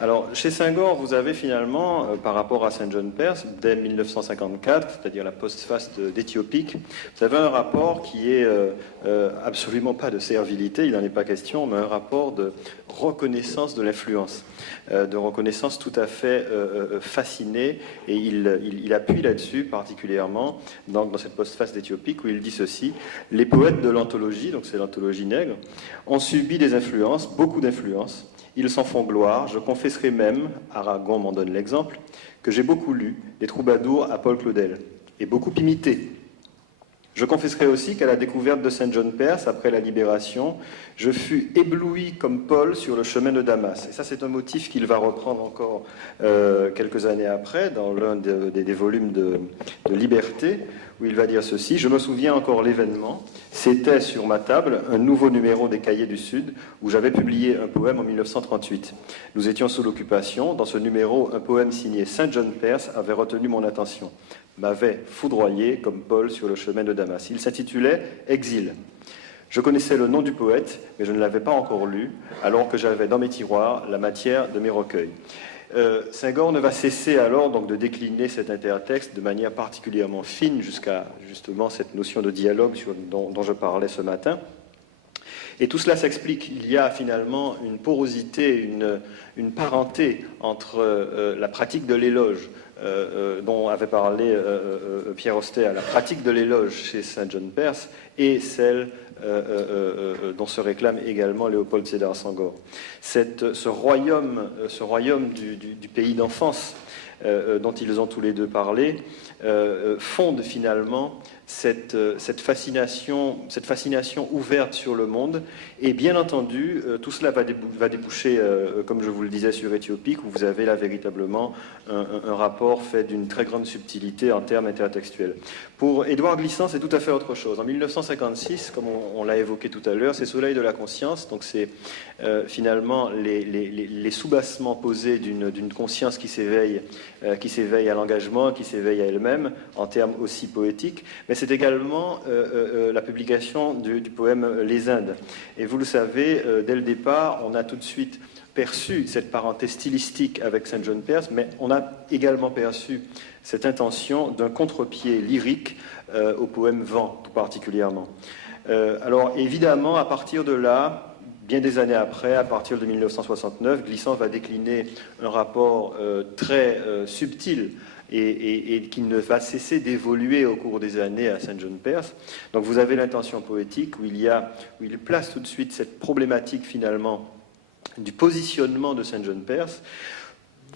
Alors, chez Senghor, vous avez finalement, par rapport à Saint John Perse, dès 1954, c'est-à-dire la postface d'Éthiopique, vous avez un rapport qui est absolument pas de servilité, il n'en est pas question, mais un rapport de reconnaissance de l'influence, de reconnaissance tout à fait fascinée, et il appuie là-dessus particulièrement dans cette postface d'Éthiopique où il dit ceci: les poètes de l'anthologie, donc c'est l'anthologie nègre, ont subi des influences, beaucoup d'influences. Ils s'en font gloire. Je confesserai même, Aragon m'en donne l'exemple, que j'ai beaucoup lu des troubadours à Paul Claudel et beaucoup imité. Je confesserai aussi qu'à la découverte de Saint John Perse, après la Libération, je fus ébloui comme Paul sur le chemin de Damas. Et ça, c'est un motif qu'il va reprendre encore quelques années après, dans l'un des volumes de Liberté, où il va dire ceci: je me souviens encore l'événement, c'était sur ma table un nouveau numéro des Cahiers du Sud, où j'avais publié un poème en 1938. Nous étions sous l'occupation. Dans ce numéro, un poème signé Saint John Perse avait retenu mon attention, m'avait foudroyé comme Paul sur le chemin de Damas. Il s'intitulait « Exil ». Je connaissais le nom du poète, mais je ne l'avais pas encore lu, alors que j'avais dans mes tiroirs la matière de mes recueils. Senghor ne va cesser alors donc de décliner cet intertexte de manière particulièrement fine jusqu'à justement cette notion de dialogue dont je parlais ce matin. Et tout cela s'explique. Il y a finalement une porosité, une parenté entre la pratique de l'éloge, dont avait parlé Pierre Ostet, la pratique de l'éloge chez Saint John Perse, et celle dont se réclame également Léopold Sédar Senghor. Ce royaume du pays d'enfance dont ils ont tous les deux parlé fonde finalement cette fascination ouverte sur le monde. Et bien entendu, tout cela va déboucher, comme je vous le disais, sur Éthiopique, où vous avez là véritablement un rapport fait d'une très grande subtilité en termes intertextuels. Pour Édouard Glissant, c'est tout à fait autre chose. En 1956, comme on l'a évoqué tout à l'heure, c'est Soleil de la conscience, donc c'est finalement les soubassements posés d'une conscience qui s'éveille à l'engagement, qui s'éveille à elle-même, en termes aussi poétiques, mais c'est également la publication du poème Les Indes. Et vous le savez, dès le départ, on a tout de suite perçu cette parenté stylistique avec Saint John Perse, mais on a également perçu cette intention d'un contre-pied lyrique au poème Vent, tout particulièrement. Alors évidemment, à partir de là, bien des années après, à partir de 1969, Glissant va décliner un rapport très subtil et qui ne va cesser d'évoluer au cours des années à St. John Perse. Donc vous avez l'intention poétique où il place tout de suite cette problématique finalement du positionnement de St. John Perse.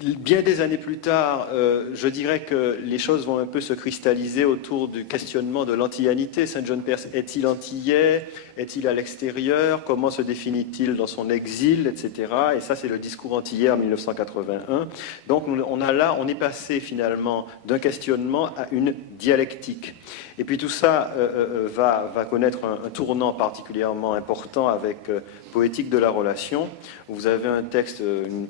Bien des années plus tard, je dirais que les choses vont un peu se cristalliser autour du questionnement de l'antillanité. St. John Perse est-il antillais? Est-il à l'extérieur? Comment se définit-il dans son exil, etc. Et ça, c'est le discours antillais en 1981. Donc on est passé finalement d'un questionnement à une dialectique. Et puis tout ça va connaître un tournant particulièrement important avec Poétique de la relation. Vous avez un texte,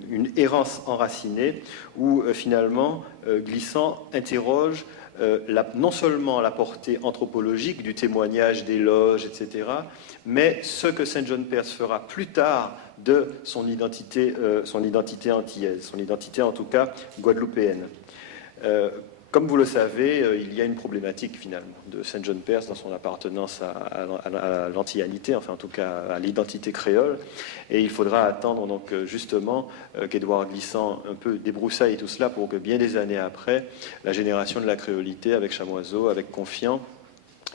une errance enracinée, où finalement Glissant interroge non seulement la portée anthropologique du témoignage, des loges, etc., mais ce que St. John Perse fera plus tard de son identité antillaise, son identité en tout cas guadeloupéenne. Comme vous le savez, il y a une problématique finalement de St. John Perse dans son appartenance à l'antillanité, enfin en tout cas à l'identité créole. Et il faudra attendre donc justement qu'Édouard Glissant un peu débroussaille tout cela pour que bien des années après, la génération de la créolité avec Chamoiseau, avec Confiant,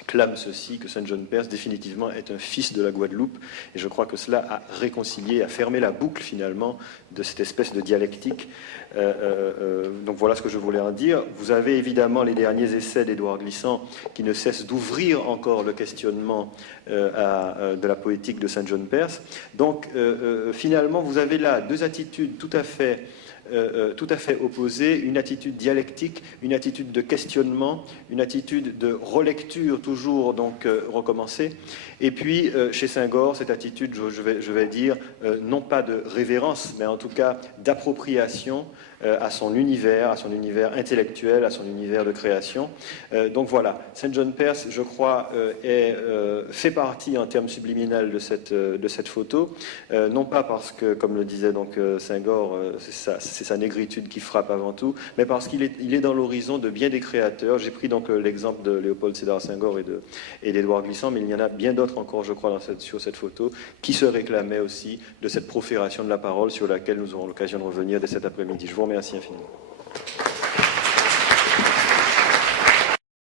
clame ceci, que St. John Perse définitivement est un fils de la Guadeloupe, et je crois que cela a réconcilié, a fermé la boucle finalement de cette espèce de dialectique. Donc voilà ce que je voulais en dire. Vous avez évidemment les derniers essais d'Édouard Glissant qui ne cessent d'ouvrir encore le questionnement de la poétique de St. John Perse. Donc finalement vous avez là deux attitudes tout à fait opposées, une attitude dialectique, une attitude de questionnement, une attitude de relecture toujours donc recommencée, et puis chez Senghor cette attitude, je vais dire, non pas de révérence, mais en tout cas d'appropriation à son univers intellectuel, à son univers de création. Donc voilà, St. John Perse, je crois, fait partie en termes subliminaux de cette photo, non pas parce que, comme le disait donc Senghor, c'est sa négritude qui frappe avant tout, mais parce qu'il est dans l'horizon de bien des créateurs. J'ai pris donc l'exemple de Léopold Sédar Senghor et d'Édouard Glissant, mais il y en a bien d'autres encore, je crois, sur cette photo, qui se réclamaient aussi de cette profération de la parole sur laquelle nous aurons l'occasion de revenir dès cet après-midi. Je vous remercie infiniment.